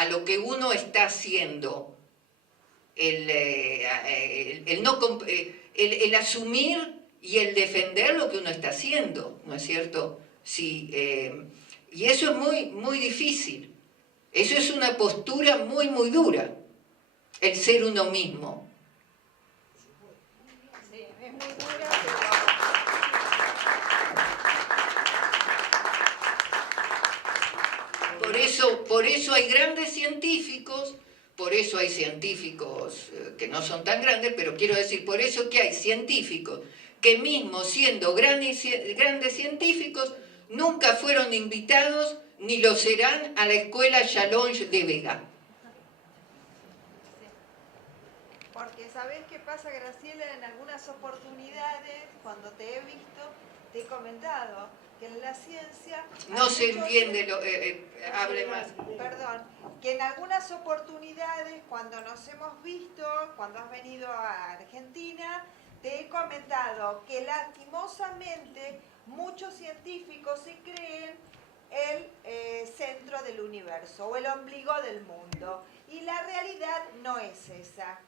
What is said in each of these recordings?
a lo que uno está haciendo, el asumir y el defender lo que uno está haciendo, ¿no es cierto? Sí, y eso es muy, muy difícil. Eso es una postura muy, muy dura, el ser uno mismo. Sí, es muy dura, pero... Por eso hay grandes científicos, por eso hay científicos que no son tan grandes, pero quiero decir, por eso que hay científicos que mismo siendo grandes científicos, nunca fueron invitados ni lo serán a la escuela Challonge de Vega. Porque ¿sabés qué pasa, Graciela? En algunas oportunidades, cuando te he visto, te he comentado que en la ciencia... No se entiende, hable más. Perdón, que en algunas oportunidades, cuando nos hemos visto, cuando has venido a Argentina, te he comentado que lastimosamente muchos científicos se creen el centro del universo o el ombligo del mundo. Y la realidad no es esa.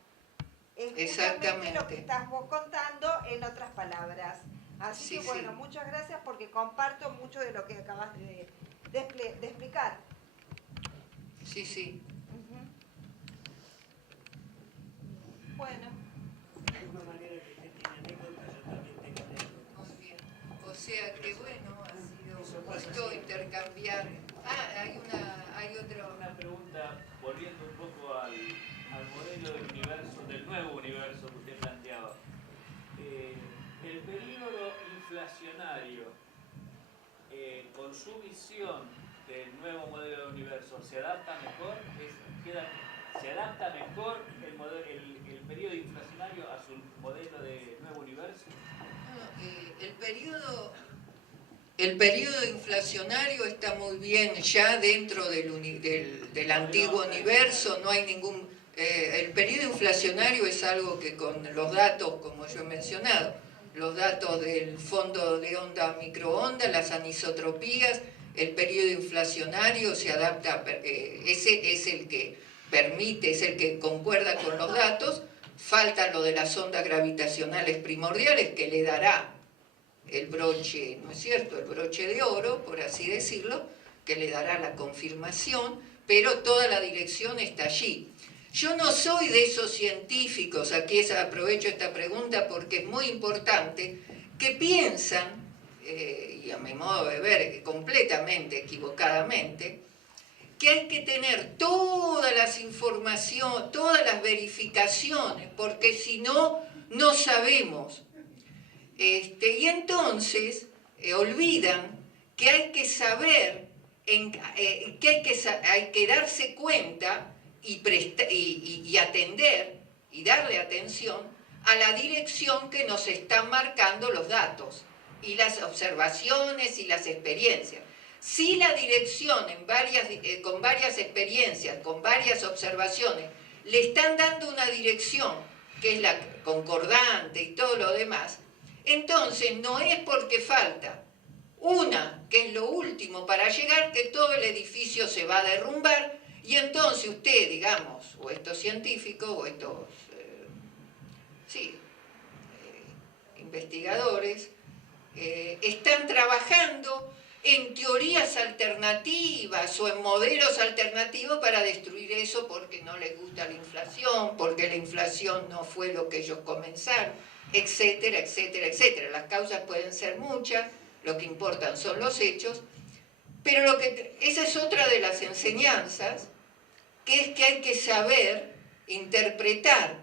Es justamente lo que estás vos contando en otras palabras. Así sí, que bueno, sí. Muchas gracias porque comparto mucho de lo que acabas de explicar. Sí, sí. Bueno. De alguna manera que usted tiene anécdotas, yo también tengo anécdotas. Muy bien. O sea que bueno, ha sido un gusto intercambiar. Hay otra. Una pregunta, volviendo un poco al modelo del universo, del nuevo universo que usted planteaba. El periodo inflacionario, con su visión del nuevo modelo del universo, ¿se adapta mejor? ¿Se adapta mejor el periodo inflacionario a su modelo de nuevo universo? El periodo inflacionario está muy bien ya dentro del antiguo universo, no hay ningún... el periodo inflacionario es algo que con los datos, como yo he mencionado, los datos del fondo de onda microondas, las anisotropías, el periodo inflacionario se adapta, ese es el que permite, es el que concuerda con los datos. Falta lo de las ondas gravitacionales primordiales que le dará el broche, ¿no es cierto?, el broche de oro, por así decirlo, que le dará la confirmación, pero toda la dirección está allí. Yo no soy de esos científicos, aquí aprovecho esta pregunta porque es muy importante, que piensan, y a mi modo de ver completamente equivocadamente, que hay que tener todas las informaciones, todas las verificaciones, porque si no, no sabemos. Y entonces olvidan que hay que saber, que hay que darse cuenta y atender y darle atención a la dirección que nos están marcando los datos y las observaciones y las experiencias. Si la dirección con varias experiencias, con varias observaciones, le están dando una dirección que es la concordante y todo lo demás, entonces no es porque falta una, que es lo último para llegar, que todo el edificio se va a derrumbar, y entonces usted, digamos, o estos científicos, o estos investigadores, están trabajando en teorías alternativas o en modelos alternativos para destruir eso porque no les gusta la inflación, porque la inflación no fue lo que ellos comenzaron, etcétera, etcétera, etcétera. Las causas pueden ser muchas, lo que importan son los hechos, pero esa es otra de las enseñanzas, que es que hay que saber interpretar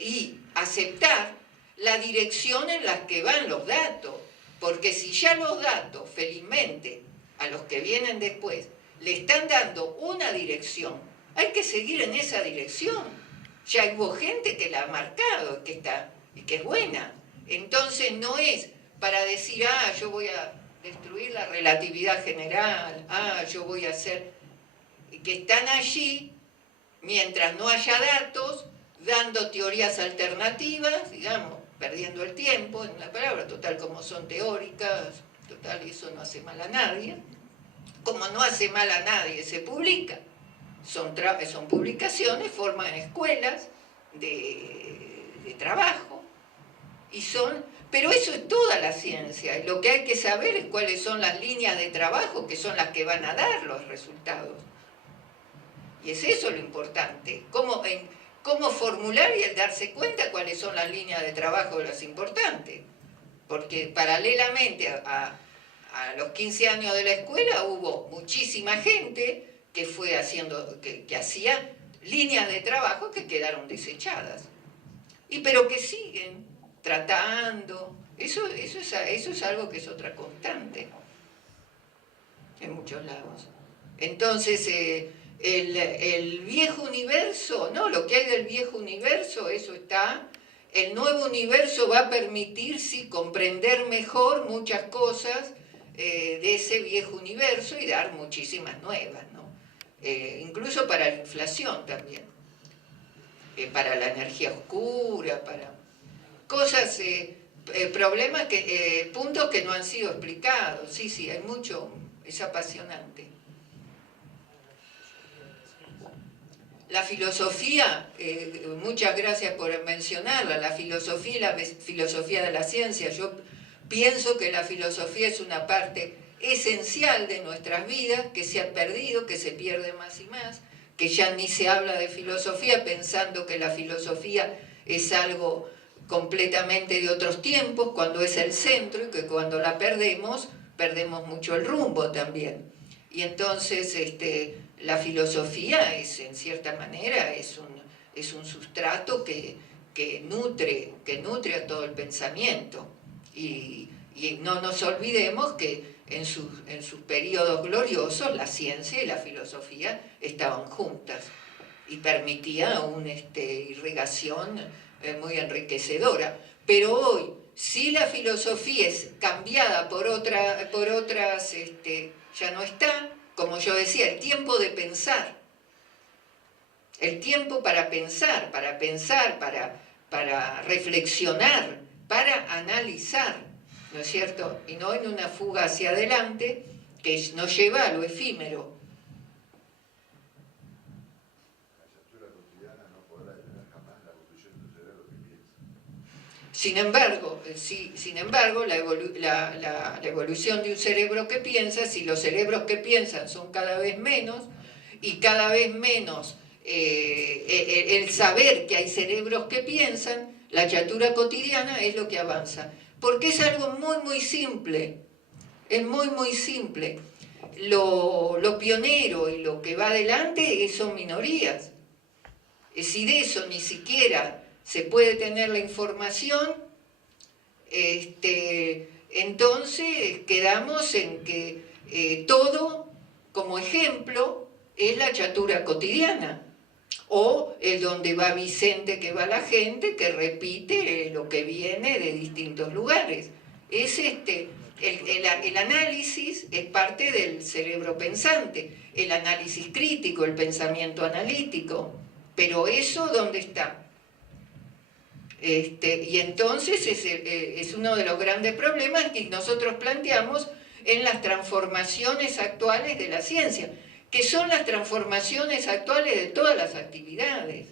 y aceptar la dirección en la que van los datos, porque si ya los datos, felizmente, a los que vienen después, le están dando una dirección, hay que seguir en esa dirección. Ya hubo gente que la ha marcado y que es buena. Entonces no es para decir, yo voy a destruir la relatividad general, yo voy a hacer... que están allí, mientras no haya datos, dando teorías alternativas, digamos, perdiendo el tiempo, en una palabra, total, como son teóricas, total, eso no hace mal a nadie. Como no hace mal a nadie, se publica. son publicaciones, forman escuelas de trabajo, pero eso es toda la ciencia, y lo que hay que saber es cuáles son las líneas de trabajo que son las que van a dar los resultados. Y es eso lo importante, cómo formular y el darse cuenta cuáles son las líneas de trabajo las importantes. Porque paralelamente a los 15 años de la escuela hubo muchísima gente que fue haciendo, que hacía líneas de trabajo que quedaron desechadas. Pero que siguen tratando. Eso es algo que es otra constante en muchos lados. Entonces, el viejo universo, no, lo que hay del viejo universo, eso está. El nuevo universo va a permitir, sí, comprender mejor muchas cosas de ese viejo universo y dar muchísimas nuevas, ¿no? Incluso para la inflación también, para la energía oscura, para cosas, problemas, puntos que no han sido explicados. Sí, hay mucho, es apasionante. La filosofía, muchas gracias por mencionarla, la filosofía y la filosofía de la ciencia. Yo pienso que la filosofía es una parte esencial de nuestras vidas, que se ha perdido, que se pierde más y más, que ya ni se habla de filosofía pensando que la filosofía es algo completamente de otros tiempos, cuando es el centro, y que cuando la perdemos mucho el rumbo también. Y entonces la filosofía es, en cierta manera, es un sustrato que nutre a todo el pensamiento. Y no nos olvidemos que en sus periodos gloriosos la ciencia y la filosofía estaban juntas y permitían una irrigación muy enriquecedora. Pero hoy, si la filosofía es cambiada por otras, ya no está, como yo decía, el tiempo de pensar, el tiempo para pensar, para reflexionar, para analizar, ¿no es cierto? Y no en una fuga hacia adelante que nos lleva a lo efímero. Sin embargo, la evolución de un cerebro que piensa, si los cerebros que piensan son cada vez menos, y cada vez menos el saber que hay cerebros que piensan, la chatura cotidiana es lo que avanza. Porque es algo muy, muy simple. Es muy, muy simple. Lo pionero y lo que va adelante son minorías. Si de eso ni siquiera se puede tener la información, entonces quedamos en que todo, como ejemplo, es la chatura cotidiana. O el donde va Vicente, que va la gente, que repite lo que viene de distintos lugares. Es el análisis es parte del cerebro pensante, el análisis crítico, el pensamiento analítico. Pero eso, ¿dónde está? Y entonces es uno de los grandes problemas que nosotros planteamos en las transformaciones actuales de la ciencia, que son las transformaciones actuales de todas las actividades,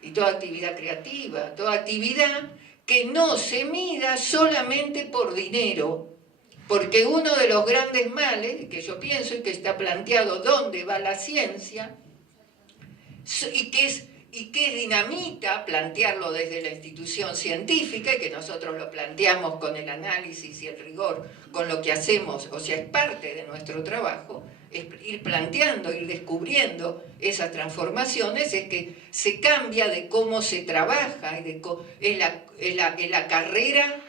y toda actividad creativa, toda actividad que no se mida solamente por dinero, porque uno de los grandes males, que yo pienso y que está planteado dónde va la ciencia, y que es dinamita plantearlo desde la institución científica, y que nosotros lo planteamos con el análisis y el rigor, con lo que hacemos, o sea, es parte de nuestro trabajo, es ir planteando, ir descubriendo esas transformaciones, es que se cambia de cómo se trabaja, es la carrera,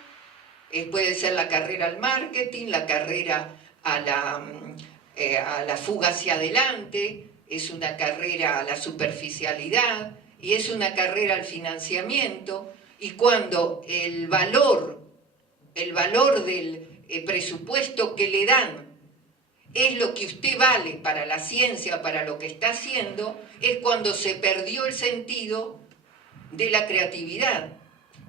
puede ser la carrera al marketing, la carrera a la fuga hacia adelante, es una carrera a la superficialidad, y es una carrera al financiamiento, y cuando el valor del presupuesto que le dan es lo que usted vale para la ciencia, para lo que está haciendo, es cuando se perdió el sentido de la creatividad.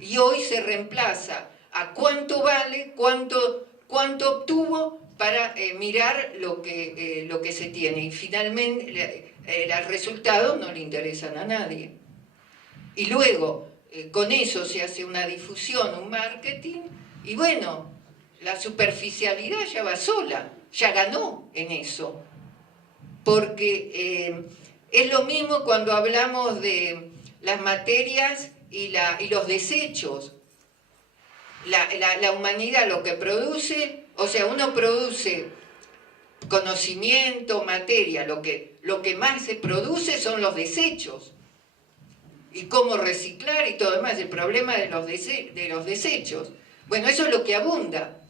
Y hoy se reemplaza a cuánto vale, cuánto obtuvo, para mirar lo que se tiene. Y finalmente los resultados no le interesan a nadie. Y luego, con eso se hace una difusión, un marketing, y bueno, la superficialidad ya va sola, ya ganó en eso. Porque es lo mismo cuando hablamos de las materias y los desechos. La humanidad lo que produce, o sea, uno produce conocimiento, materia, lo que más se produce son los desechos. Y cómo reciclar y todo demás, el problema de los desechos. Bueno, eso es lo que abunda.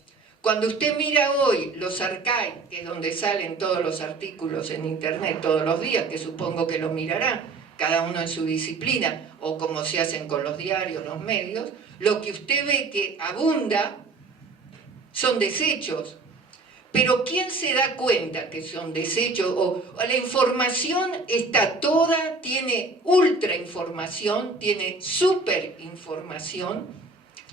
Cuando usted mira hoy los archives, que es donde salen todos los artículos en internet todos los días, que supongo que lo mirará, cada uno en su disciplina, o como se hacen con los diarios, los medios, lo que usted ve que abunda son desechos. Pero ¿quién se da cuenta que son desechos? O la información está toda, tiene ultra información, tiene super información,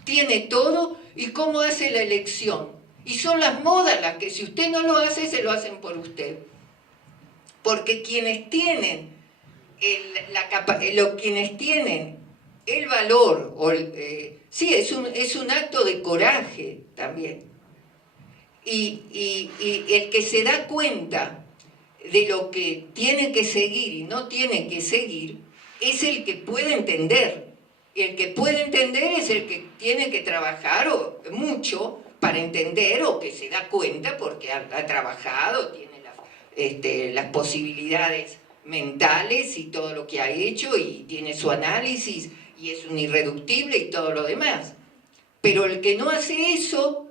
tiene todo, ¿y cómo hace la elección? Y son las modas las que si usted no lo hace, se lo hacen por usted. Porque quienes tienen quienes tienen el valor, sí, es un acto de coraje también. Y el que se da cuenta de lo que tiene que seguir y no tiene que seguir, es el que puede entender. Y el que puede entender es el que tiene que trabajar mucho para entender, o que se da cuenta porque ha trabajado, tiene las posibilidades mentales y todo lo que ha hecho, y tiene su análisis, y es un irreductible y todo lo demás. Pero el que no hace eso